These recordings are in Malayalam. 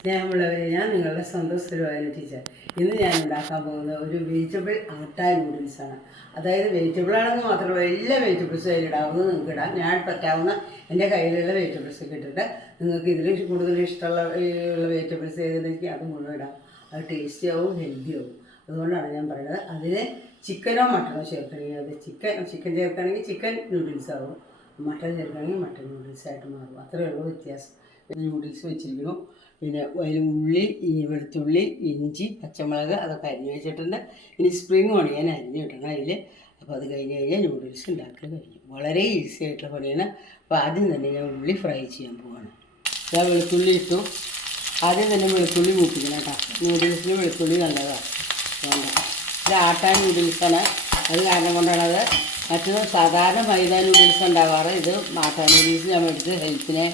സ്നേഹമുള്ളവരെ ഞാൻ നിങ്ങളുടെ സ്വന്തം ടീച്ചർ. ഇന്ന് ഞാൻ ഉണ്ടാക്കാൻ പോകുന്നത് ഒരു വെജിറ്റബിൾ ആട്ട നൂഡിൽസാണ് അതായത് വെജിറ്റബിൾ ആണെന്ന് മാത്രമല്ല എല്ലാ വെജിറ്റബിൾസും അതിലിടാവുന്നത് നിങ്ങൾക്ക് ഇടാം. ഞാൻ പറ്റാവുന്ന എന്റെ കയ്യിലുള്ള വെജിറ്റബിൾസ് ഇട്ടിട്ട് നിങ്ങൾക്ക് ഇതിൽ കൂടുതൽ ഇഷ്ടമുള്ള ഉള്ള വെജിറ്റബിൾസ് ഏതെങ്കിലും അത് മുഴുവൻ ഇടാം. അത് ടേസ്റ്റിയാവും ഹെൽത്തിയാവും അതുകൊണ്ടാണ് ഞാൻ പറയുന്നത്. അതിന് ചിക്കനോ മട്ടനോ ചേർക്കണമെങ്കിൽ അത് ചിക്കൻ ചിക്കൻ ചേർക്കുകയാണെങ്കിൽ ചിക്കൻ നൂഡിൽസ് ആവും. മട്ടൺ ചേർക്കുകയാണെങ്കിൽ മട്ടൺ നൂഡിൽസ് ആയിട്ട് മാറും. അത്രയേ ഉള്ളൂ വ്യത്യാസം. നൂഡിൽസ് വെച്ചിരിക്കുന്നു. പിന്നെ അതിൽ ഉള്ളി വെളുത്തുള്ളി ഇഞ്ചി പച്ചമുളക് അതൊക്കെ അരിഞ്ഞ് വെച്ചിട്ടുണ്ട്. ഇനി സ്പ്രിങ് ഞാൻ അരിഞ്ഞ് ഇടണം അതിൽ അപ്പോൾ അത് കഴിഞ്ഞ് കഴിഞ്ഞാൽ നൂഡിൽസ് ഉണ്ടാക്കൽ കഴിഞ്ഞു. വളരെ ഈസി ആയിട്ടുള്ള പണിയാണ്. അപ്പോൾ ആദ്യം തന്നെ ഞാൻ ഉള്ളി ഫ്രൈ ചെയ്യാൻ പോവാണ്. ഞാൻ വെളുത്തുള്ളി ഇട്ടു. ആദ്യം തന്നെ വെളുത്തുള്ളി മൂപ്പിക്കണം കേട്ടോ. നൂഡിൽസിന് വെളുത്തുള്ളി നല്ലതാണ് ഇത് ആട്ടാൻ നൂഡിൽസാണ് അത് കാരണം കൊണ്ടാണ് അത്. മറ്റത് സാധാരണ മൈദ നൂഡിൽസ് ഉണ്ടാവാറ്. ഇത് ആട്ടാൻ നൂഡിൽസ് ഞാൻ എടുത്ത് ഹെൽത്തിനെ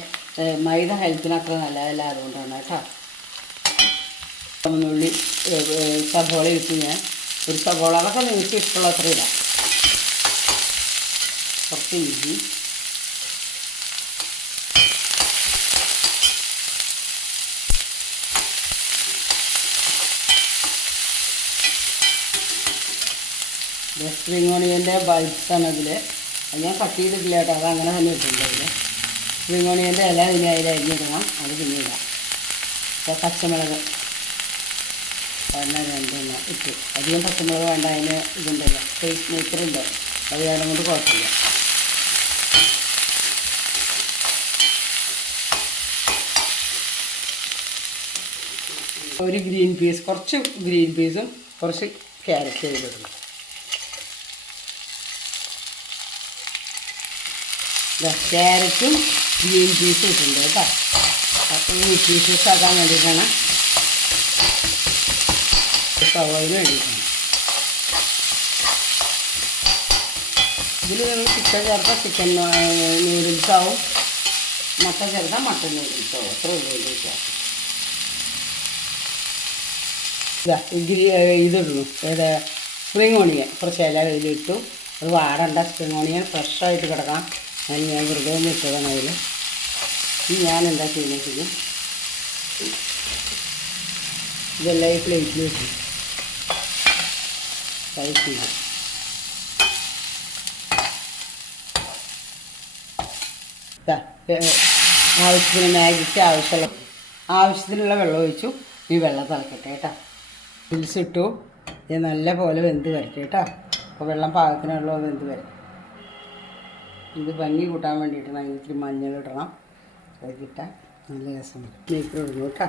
മൈദ ഹെൽത്തിന് അത്ര നല്ലതല്ല അതുകൊണ്ടാണ് കേട്ടോ ഉള്ളി സബോള ഇട്ട് ഞാൻ ഒരു സബോള അതൊക്കെ നിങ്ങൾക്ക് ഇഷ്ടമുള്ള അത്ര ഇടാം കുറച്ച് ഇഞ്ചി സ്പ്രിങ് ഓണിയന്റെ ബൾബ്സാണ് അതിൽ അത് ഞാൻ കട്ട് ചെയ്തിട്ടില്ല കേട്ടോ അത് അങ്ങനെ തന്നെ ഇട്ടിട്ടുണ്ട് ഓണിയന്റെ ഇല ഇനി അതിൽ അരിഞ്ഞിടണം. അത് പിന്നെ ഇടാം. അപ്പോൾ പച്ചമുളക് ഒരെണ്ണം രണ്ടെണ്ണം ഇട്ടു. അധികം പച്ചമുളക് വേണ്ട അതിന് ഇതുണ്ടല്ലോ. ടേസ്റ്റ് മേക്കറുണ്ട് അത് കാരണം കൊണ്ട് കുഴപ്പമില്ല. ഒരു ഗ്രീൻ പീസ് കുറച്ച് ഗ്രീൻ പീസും കുറച്ച് ക്യാരറ്റ് ചെയ്തിടുന്നു ക്യാരറ്റും ഗ്രീൻ പീസ് ഇട്ടുണ്ട് കേട്ടോ. അപ്പോൾ ഈ പീസസ് ആക്കാൻ വേണ്ടിയിട്ടാണ് ഇതിൽ നിങ്ങൾ ചിക്കൻ ചേർത്താൽ ചിക്കൻ നൂഡിൽസ് ആവും. മട്ടൻ ചേർത്താൽ മട്ടൻ നൂഡിൽസ് ആവും. അത്ര ഉള്ളൂ ഇതിന്റെ വ്യത്യാസം ഇതാ ഗ്രീ ഇതിടുന്നു. ഏത് സ്പ്രിങ് ഓണിയൻ കുറച്ച് ഇല ഇതിലിട്ടു. അത് വാടണ്ട സ്പ്രിങ് ഓണിയൻ ഫ്രഷായിട്ട് കിടക്കാം ഞാൻ ഞാൻ വെറുതെ ഒന്ന് അതിൽ ഇനി ഞാൻ എന്താ ചെയ്യുന്നത് ചെയ്യും ഇതെല്ലാം ഈ പ്ലേറ്റിൽ വെച്ചു ഫ്രൈ ചെയ്യും. ആവശ്യത്തിന് മാഗിക്ക് ആവശ്യമുള്ള ആവശ്യത്തിനുള്ള വെള്ളം ഒഴിച്ചു. ഈ വെള്ളം തിളക്കട്ടെ കേട്ടോ. പിൽസിട്ടു ഇത് നല്ല പോലെ വെന്ത് വരട്ടെ കേട്ടോ. അപ്പോൾ വെള്ളം പാകത്തിനുള്ള വെന്ത് വരും ഇത് ഭംഗി കൂട്ടാൻ വേണ്ടിയിട്ട് ഞാൻ ഇത്തിരി മഞ്ഞളിടണം അത് കിട്ടാൻ നല്ല രസം മേക്കർ ഇടുന്നു കേട്ടോ.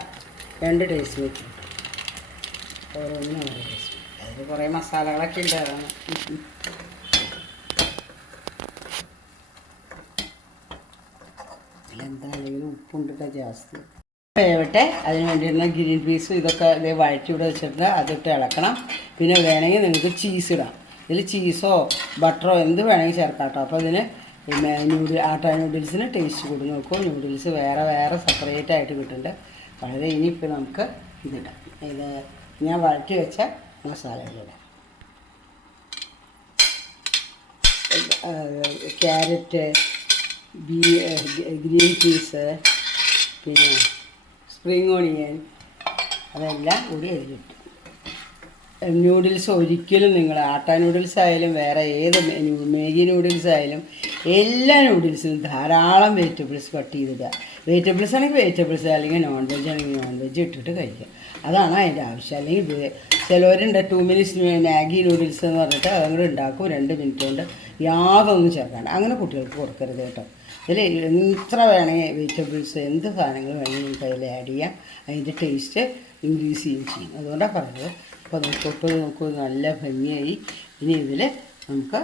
രണ്ട് ടേസ്റ്റ് മേക്കർ ഓരോന്നിനും ഓരോ ടേസ്റ്റ് അതിൽ കുറേ മസാലകളൊക്കെ ഉണ്ട് അതാണ്. ഇതിലെന്താണെങ്കിലും ഉപ്പുണ്ടിട്ട് ജാസ്തി. വേവട്ടെ. അതിന് വേണ്ടിയിരുന്ന ഗ്രീൻ പീസും ഇതൊക്കെ ഇതേ വഴറ്റി ഇവിടെ വെച്ചിട്ട് അതിട്ട് ഇളക്കണം. പിന്നെ വേണമെങ്കിൽ നിങ്ങൾക്ക് ചീസ് ഇടാം. ഇതിൽ ചീസോ ബട്ടറോ എന്ത് വേണമെങ്കിൽ ചേർക്കാം കേട്ടോ. അപ്പോൾ ഇതിന് പിന്നെ നൂഡിൽ ആട്ട നൂഡിൽസിന് ടേസ്റ്റ് കൂടി. നോക്കും നൂഡിൽസ് വേറെ വേറെ സെപ്പറേറ്റ് ആയിട്ട് കിട്ടുന്നുണ്ട്. വളരെ ഇനിയിപ്പോൾ നമുക്ക് ഇതിടാം. ഇത് ഞാൻ വഴറ്റി വെച്ച മസാലകളിടാം ക്യാരറ്റ് ബീ ഗ്രീൻ പീസ് പിന്നെ സ്പ്രിങ് ഓണിയൻ അതെല്ലാം കൂടി അതിലിട്ടു. നൂഡിൽസ് ഒരിക്കലും നിങ്ങൾ ആട്ട നൂഡിൽസ് ആയാലും വേറെ ഏത് മാഗി നൂഡിൽസ് ആയാലും എല്ലാ നൂഡിൽസിനും ധാരാളം വെജിറ്റബിൾസ് കട്ട് ചെയ്തിടുക. വെജിറ്റബിൾസ് ആണെങ്കിൽ വെജിറ്റബിൾസ് അല്ലെങ്കിൽ നോൺ വെജ് ആണെങ്കിൽ നോൺ വെജ് ഇട്ടിട്ട് കഴിക്കുക. അതാണ് അതിന്റെ ആവശ്യം. അല്ലെങ്കിൽ ചിലവരുണ്ട് ടു മിനിറ്റ്സ് മാഗി നൂഡിൽസ് എന്ന് പറഞ്ഞിട്ട് അതങ്ങോട്ട് ഉണ്ടാക്കും രണ്ട് മിനിറ്റ് കൊണ്ട് യാതൊന്നും ചേർക്കാണ്ട്. അങ്ങനെ കുട്ടികൾക്ക് കൊടുക്കരുത് കേട്ടോ. ഇതിൽ എത്ര വേണമെങ്കിൽ വെജിറ്റബിൾസ് എന്ത് സാധനങ്ങൾ നിങ്ങൾക്ക് അതിൽ ആഡ് ചെയ്യാം. അതിന്റെ ടേസ്റ്റ് ഇൻക്രീസ് ചെയ്യുകയും ചെയ്യും. അതുകൊണ്ടാണ് പറഞ്ഞത് അപ്പോൾ നമുക്ക് ഇപ്പോൾ നമുക്ക് നല്ല ഭംഗിയായി. ഇനി ഇതിൽ നമുക്ക്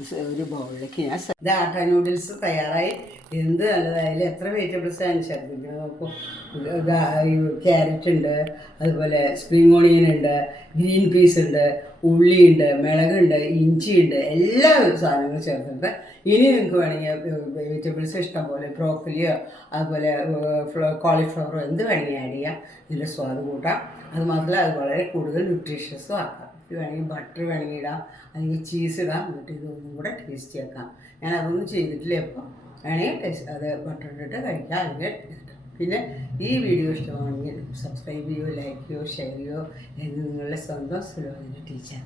ഒരു ബൗളിലേക്ക് ഞാൻ ഇത് ആട്ട നൂഡിൽസ് തയ്യാറായി. എന്ത് നല്ലതായാലും എത്ര വെജിറ്റബിൾസ് അനുസരിച്ചിരിക്കുന്നത് നോക്കൂ. ക്യാരറ്റ് ഉണ്ട് അതുപോലെ സ്പ്രിംഗ് ഓണിയൻ ഉണ്ട് ഗ്രീൻ പീസ് ഉണ്ട് ഉള്ളിയുണ്ട് മിളകുണ്ട് ഇഞ്ചിയുണ്ട് എല്ലാ സാധനങ്ങളും ചേർത്തിട്ട് ഇനി നിങ്ങൾക്ക് വേണമെങ്കിൽ വെജിറ്റബിൾസ് ഇഷ്ടം പോലെ ബ്രോക്കലിയോ അതുപോലെ കോളിഫ്ലവറോ എന്ത് വേണമെങ്കിൽ ആഡ് ചെയ്യാം. ഇതിന്റെ സ്വാദ് കൂട്ടാം. അതുമാത്രമല്ല അത് വളരെ കൂടുതൽ ന്യൂട്രീഷ്യസും ആക്കാം. വേണമെങ്കിൽ ബട്ടർ വേണമെങ്കിൽ ഇടാം. അല്ലെങ്കിൽ ചീസ് ഇടാം. എന്നിട്ട് ഇതൊന്നും കൂടെ ടേസ്റ്റ് ആക്കാം. ഞാൻ അതൊന്നും ചെയ്തിട്ടില്ല ഇപ്പോൾ വേണമെങ്കിൽ ടേസ്റ്റ് അത് ബട്ടർ ഇട്ടിട്ട് കഴിക്കാം. അല്ലെങ്കിൽ പിന്നെ ഈ വീഡിയോ ഇഷ്ടമാണെങ്കിൽ സബ്സ്ക്രൈബ് ചെയ്യോ ലൈക്ക് ചെയ്യോ ഷെയർ ചെയ്യോ എന്ന് നിങ്ങളുടെ സ്വന്തം സുലോചന ടീച്ചർ